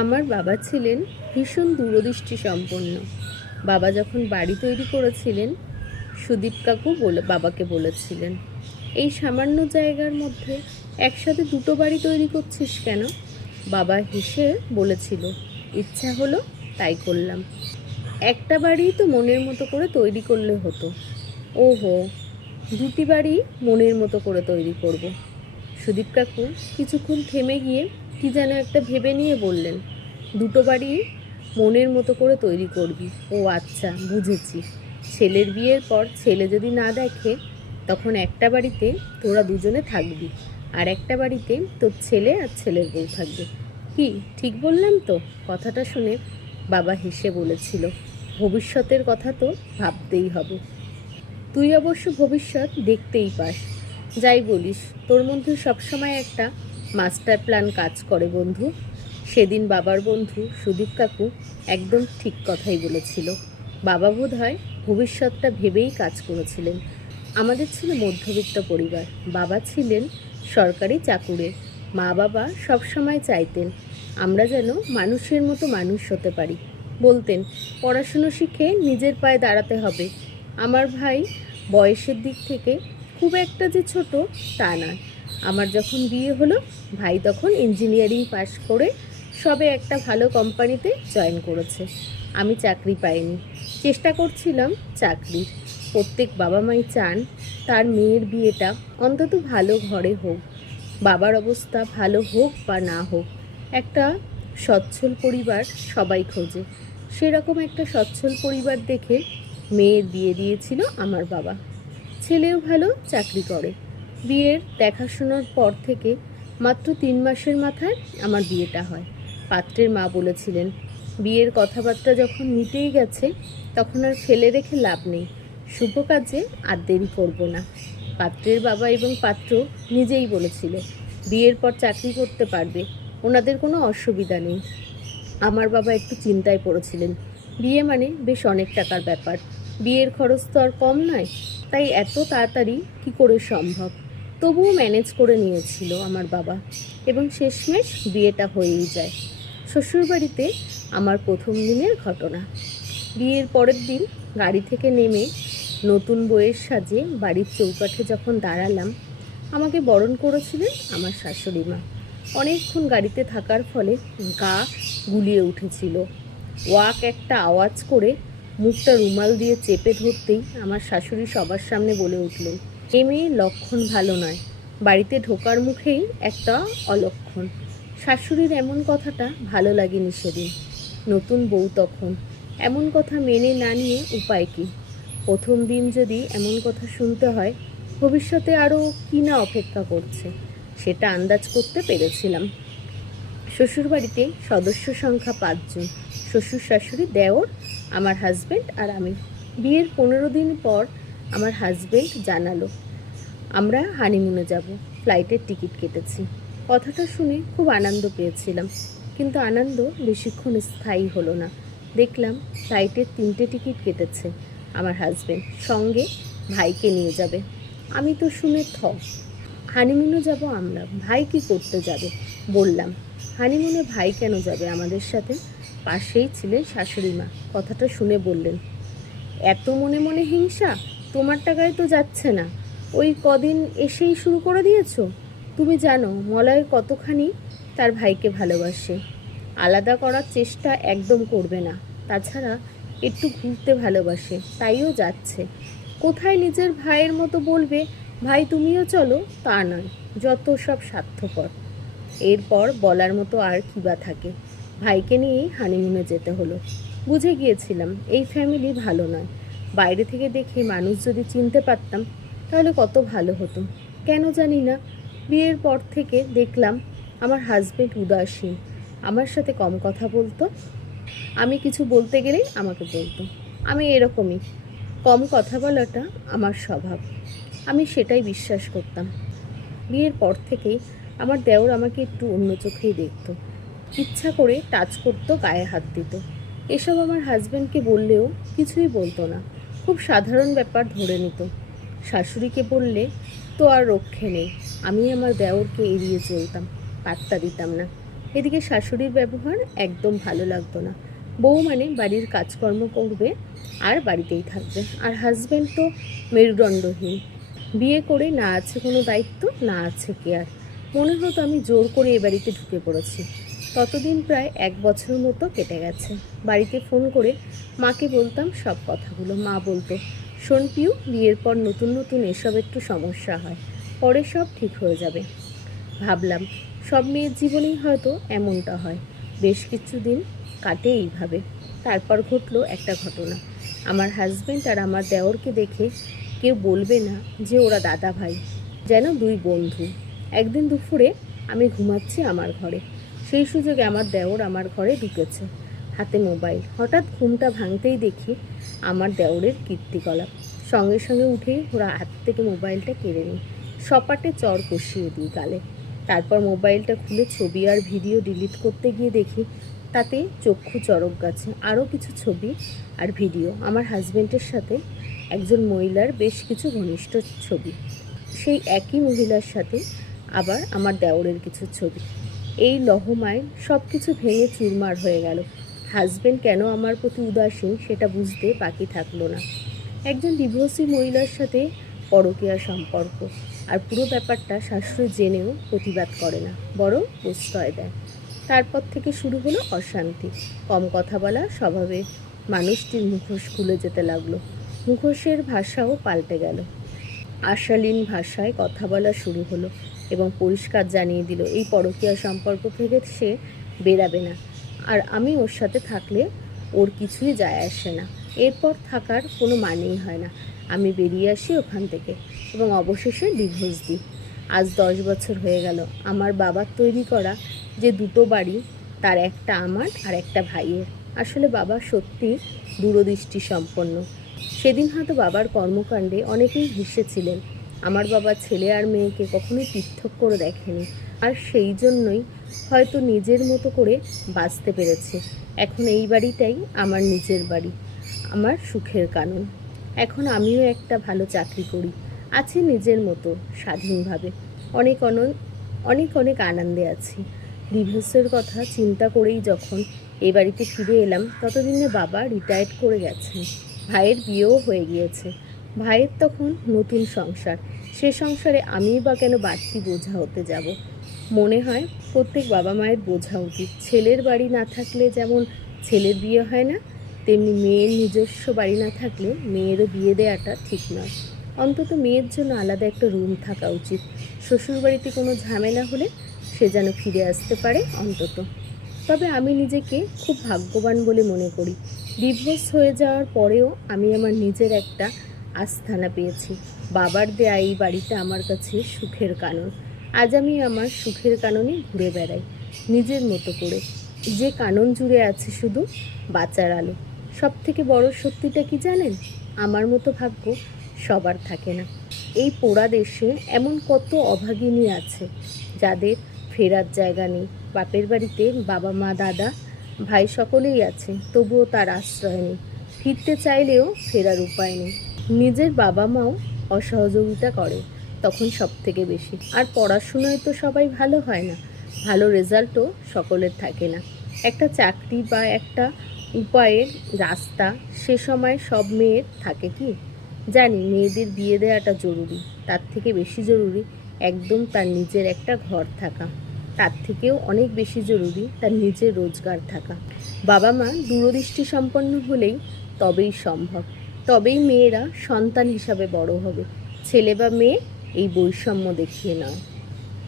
আমার বাবা ছিলেন ভীষণ দূরদৃষ্টি সম্পন্ন। বাবা যখন বাড়ি তৈরি করেছিলেন, সুদীপ কাকু বাবাকে বলেছিলেন, এই সামান্য জায়গার মধ্যে একসাথে দুটো বাড়ি তৈরি করছিস কেন? বাবা হেসে বলেছিল, ইচ্ছা হলো তাই করলাম। একটা বাড়ি তো মনের মতো করে তৈরি করলে হতো। ওহো, দুটি বাড়ি মনের মতো করে তৈরি করব। সুদীপ কাকু কিছুক্ষণ থেমে গিয়ে কি যেন একটা ভেবে নিয়ে বললেন, দুটো বাড়ি মনের মতো করে তৈরি করবি? ও আচ্ছা, বুঝেছি। ছেলের বিয়ের পর ছেলে যদি না দেখে, তখন একটা বাড়িতে তোরা দুজনে থাকবি, আর একটা বাড়িতে তোর ছেলে আর ছেলের বউ থাকবে। কি ঠিক বললাম তো? কথাটা শুনে বাবা হেসে বলেছিল, ভবিষ্যতের কথা তো ভাবতেই হবে। তুই অবশ্য ভবিষ্যৎ দেখতেই পাস। যাই বলিস, তোর মধ্যে সবসময় একটা মাস্টার প্ল্যান কাজ করে বন্ধু। সেদিন বাবার বন্ধু সুদীপ কাকু একদম ঠিক কথাই বলেছিল। বাবা বোধহয় ভবিষ্যৎটা ভেবেই কাজ করেছিলেন। আমাদের ছিল মধ্যবিত্ত পরিবার। বাবা ছিলেন সরকারি চাকুরে। মা বাবা সবসময় চাইতেন আমরা যেন মানুষের মতো মানুষ হতে পারি। বলতেন, পড়াশুনো শিখে নিজের পায়ে দাঁড়াতে হবে। আমার ভাই বয়সের দিক থেকে খুব একটা যে ছোট তা নয়। আমার যখন বিয়ে হলো, ভাই তখন ইঞ্জিনিয়ারিং পাশ করে সবে একটা ভালো কোম্পানিতে জয়েন করেছে। আমি চাকরি পাইনি, চেষ্টা করছিলাম চাকরির। প্রত্যেক বাবা মাই চান তার মেয়ের বিয়েটা অন্তত ভালো ঘরে হোক। বাবার অবস্থা ভালো হোক বা না হোক, একটা সচ্ছল পরিবার সবাই খোঁজে। সেরকম একটা সচ্ছল পরিবার দেখে মেয়ের বিয়ে দিয়েছিল আমার বাবা। ছেলেও ভালো চাকরি করে। বিয়ের দেখাশোনার পর থেকে মাত্র 3 মাসের মাথায় আমার বিয়েটা হয়। পাত্রের মা বলেছিলেন, বিয়ের কথাবার্তা যখন মিটেই গেছে, তখন আর ফেলে রেখে লাভ নেই। শুভ কাজে আর দেরি করব না। পাত্রের বাবা এবং পাত্র নিজেই বলেছিল, বিয়ের পর চাকরি করতে পারবে, ওনাদের কোনো অসুবিধা নেই। আমার বাবা একটু চিন্তায় পড়েছিলেন। বিয়ে মানে বেশ অনেক টাকার ব্যাপার, বিয়ের খরচ তো আর কম নয়, তাই এত তাড়াতাড়ি কি করে সম্ভব? তবুও ম্যানেজ করে নিয়েছিল আমার বাবা, এবং শেষমেশ বিয়েটা হয়েই যায়। শ্বশুরবাড়িতে আমার প্রথম দিনের ঘটনা। বিয়ের পরের দিন গাড়ি থেকে নেমে নতুন বউয়ের সাজে বাড়ির চৌকাঠে যখন দাঁড়ালাম, আমাকে বরণ করেছিলেন আমার শাশুড়ি মা। অনেকক্ষণ গাড়িতে থাকার ফলে গা গুলিয়ে উঠেছিল। ওয়াক একটা আওয়াজ করে মুখটা রুমাল দিয়ে চেপে ধরতেই আমার শাশুড়ি সবার সামনে বলে উঠলেন, এ মেয়ের লক্ষণ ভালো নয়। বাড়িতে ঢোকার মুখেই একটা অলক্ষণ। শাশুড়ির এমন কথাটা ভালো লাগেনি সেদিন। নতুন বউ তখন এমন কথা মেনে না নিয়ে উপায় কী? প্রথম দিন যদি এমন কথা শুনতে হয়, ভবিষ্যতে আরও কী না অপেক্ষা করছে সেটা আন্দাজ করতে পেরেছিলাম। শ্বশুরবাড়িতে সদস্য সংখ্যা 5 জন। শ্বশুর শাশুড়ি, দেওর, আমার হাজব্যান্ড আর আমি। বিয়ের 15 দিন পর আমার হাজব্যান্ড জানালো আমরা হানিমুনে যাব। ফ্লাইটের টিকিট কেটেছি। কথাটা শুনে খুব আনন্দ পেয়েছিলাম, কিন্তু আনন্দ বেশিক্ষণ স্থায়ী হলো না। দেখলাম ফ্লাইটের 3টে টিকিট কেটেছে আমার হাজব্যান্ড, সঙ্গে ভাইকে নিয়ে যাবে। আমি তো শুনে হানিমুনে যাব আমরা, ভাই কি করতে যাবে? বললাম, হানিমুনে ভাই কেন যাবে আমাদের সাথে? পাশেই ছিলেন শাশুড়ি মা। কথাটা শুনে বললেন, এত মনে মনে হিংসা? তোমার টাকায় তো যাচ্ছে না, ওই কদিন এসেই শুরু করে দিয়েছো। তুমি জানো মলয় কতখানি তার ভাইকে ভালোবাসে। আলাদা করার চেষ্টা একদম করবে না। তাছাড়া একটু ঘুরতে ভালোবাসে, তাইও যাচ্ছে। কোথায় নিজের ভাইয়ের মতো বলবে ভাই তুমিও চলো, তা নয়। যত সব স্বার্থপর। এরপর বলার মতো আর কী বা থাকে? ভাইকে নিয়েই হানিমুনে যেতে হলো। বুঝে গিয়েছিলাম এই ফ্যামিলি ভালো নয়। বাইরে থেকে দেখে মানুষ যদি চিনতে পারতাম, তাহলে কত ভালো হতো। কেন জানি না, বিয়ের পর থেকে দেখলাম আমার হাজব্যান্ড উদাসীন। আমার সাথে কম কথা বলতো। আমি কিছু বলতে গেলেই আমাকে বলতো। আমি এরকমই, কম কথা বলাটা আমার স্বভাব। আমি সেটাই বিশ্বাস করতাম। বিয়ের পর থেকেই আমার দেওর আমাকে একটু অন্য চোখেই দেখত। ইচ্ছা করে টাচ করতো, গায়ে হাত দিত। এসব আমার হাজব্যান্ডকে বললেও কিছুই বলতো না, খুব সাধারণ ব্যাপার ধরে নিত। শাশুড়িকে বললে তো আর রক্ষে নেই। আমি আমার দেওরকে এড়িয়ে চলতাম, পাত্তা দিতাম না। এদিকে শাশুড়ির ব্যবহার একদম ভালো লাগতো না। বউ মানে বাড়ির কাজকর্ম করবে আর বাড়িতেই থাকবে, আর হাজব্যান্ড তো মেরুদণ্ডহীন। বিয়ে করে না আছে কোনো দায়িত্ব, না আছে কেয়ার। মনে হতো আমি জোর করে এ বাড়িতে ঢুকে পড়েছি। ততদিন প্রায় 1 বছর মতো কেটে গেছে। বাড়িতে ফোন করে মাকে বলতাম সব কথাগুলো। মা বলতো, শোন পিউ, বিয়ের পর নতুন নতুন এসব একটু সমস্যা হয়, পরে সব ঠিক হয়ে যাবে। ভাবলাম সব মেয়ের জীবনেই হয়তো এমনটা হয়। বেশ কিছুদিন কাটে এইভাবে। তারপর ঘটলো একটা ঘটনা। আমার হাজব্যান্ড আর আমার দেওরকে দেখে কেউ বলবে না যে ওরা দাদা ভাই, যেন 2 বন্ধু। একদিন দুপুরে আমি ঘুমাচ্ছি আমার ঘরে, সেই সুযোগে আমার দেওর আমার ঘরে ঢুকেছে, হাতে মোবাইল। হঠাৎ ঘুমটা ভাঙতেই দেখি আমার দেওরের কীর্তিকলাপ। সঙ্গে সঙ্গে উঠেই ওরা হাত থেকে মোবাইলটা কেড়ে নিই, সপাটে চর কষিয়ে দিই গালে। তারপর মোবাইলটা খুলে ছবি আর ভিডিও ডিলিট করতে গিয়ে দেখি তাতে চক্ষু চড়ক গাছে আরও কিছু ছবি আর ভিডিও। আমার হাজব্যান্ডের সাথে একজন মহিলার বেশ কিছু ঘনিষ্ঠ ছবি, সেই একই মহিলার সাথে আবার আমার দেওরের কিছু ছবি। এই লহমায় সব কিছু ভেঙে চুরমার হয়ে গেল। হাজব্যান্ড কেন আমার প্রতি উদাসীন সেটা বুঝতে বাকি থাকলো না। একজন ডিভোর্সি মহিলার সাথে পরকীয়া সম্পর্ক, আর পুরো ব্যাপারটা শাশুড়ি জেনেও প্রতিবাদ করে না, বরং প্রশ্রয় দেয়। তারপর থেকে শুরু হলো অশান্তি। কম কথা বলা স্বভাবে মানুষটির মুখোশ খুলে যেতে লাগলো। মুখোশের ভাষাও পাল্টে গেল। আশালীন ভাষায় কথা বলা শুরু হলো এবং পরিষ্কার জানিয়ে দিল এই পরকীয়া সম্পর্ক থেকে সে বেরাবে না, আর আমি ওর সাথে থাকলে ওর কিছুই যায় আসে না। এরপর থাকার কোনো মানেই হয় না। আমি বেরিয়ে আসি ওখান থেকে এবং অবশেষে ডিভোর্স দিই। আজ 10 বছর হয়ে গেল। আমার বাবার তৈরি করা যে 2টো বাড়ি, তার একটা আমার আর একটা ভাইয়ের। আসলে বাবা সত্যি দূরদৃষ্টি সম্পন্ন। সেদিন হয়তো বাবার কর্মকাণ্ডে অনেকেই হেসেছিলেন। আমার বাবা ছেলে আর মেয়েকে কখনোই পৃথক করে দেখেনি, আর সেই জন্যই হয়তো নিজের মতো করে বাঁচতে পেরেছে। এখন এই বাড়িটাই আমার নিজের বাড়ি, আমার সুখের কানন। এখন আমিও একটা ভালো চাকরি করি, আছি নিজের মতো স্বাধীনভাবে। অনেক অনেক অনেক আনন্দে আছি। ডিভোর্সের কথা চিন্তা করেই যখন এই বাড়িতে ফিরে এলাম, ততদিনে বাবা রিটায়ার্ড করে গেছেন। ভাইয়ের বিয়েও হয়ে গিয়েছে। ভাইয়ের তখন নতুন সংসার, সে সংসারে আমিই বা কেন বাড়তি বোঝা হতে যাব। মনে হয় প্রত্যেক বাবা মায়ের বোঝা উচিত। ছেলের বাড়ি না থাকলে যেমন ছেলের বিয়ে হয় না, তেমনি মেয়ের নিজস্ব বাড়ি না থাকলে মেয়েরও বিয়ে দেওয়াটা ঠিক নয়। অন্তত মেয়ের জন্য আলাদা একটা রুম থাকা উচিত। শ্বশুরবাড়িতে কোনো ঝামেলা হলে সে যেন ফিরে আসতে পারে অন্তত। তবে আমি নিজেকে খুব ভাগ্যবান বলে মনে করি। ডিভোর্স হয়ে যাওয়ার পরেও আমি আমার নিজের একটা আস্থানা পেয়েছি। বাবার দেয়া এই বাড়িটা আমার কাছে সুখের কানন। আজ আমি আমার সুখের কাননে ঘুরে বেড়াই নিজের মতো করে, যে কানন জুড়ে আছে শুধু বাঁচার আলো। সব থেকে বড় সত্যিটা কি জানেন? আমার মতো ভাগ্য সবার থাকে না। এই পোড়া দেশে এমন কত অভাগিনী আছে যাদের ফেরার জায়গা নেই। বাপের বাড়িতে বাবা মা দাদা ভাই সকলেই আছে, তবুও তার আশ্রয় নেই। ফিরতে চাইলেও ফেরার উপায় নেই। নিজের বাবা মাও অসহযোগিতা করে তখন সব থেকে বেশি। আর পড়াশুনোয় তো সবাই ভালো হয় না, ভালো রেজাল্টও সকলের থাকে না। একটা চাকরি বা একটা উপায়ের রাস্তা সে সময় সব মেয়ের থাকে কি? জানি মেয়েদের বিয়ে দেওয়াটা জরুরি, তার থেকে বেশি জরুরি একদম তার নিজের একটা ঘর থাকা। তার থেকেও অনেক বেশি জরুরি তার নিজের রোজগার থাকা। বাবা মা দূরদৃষ্টি সম্পন্ন হলেই তবেই সম্ভব। তবেই মেয়েরা সন্তান হিসাবে বড় হবে, ছেলে বা মেয়ে এই বৈষম্য দেখিয়ে নয়।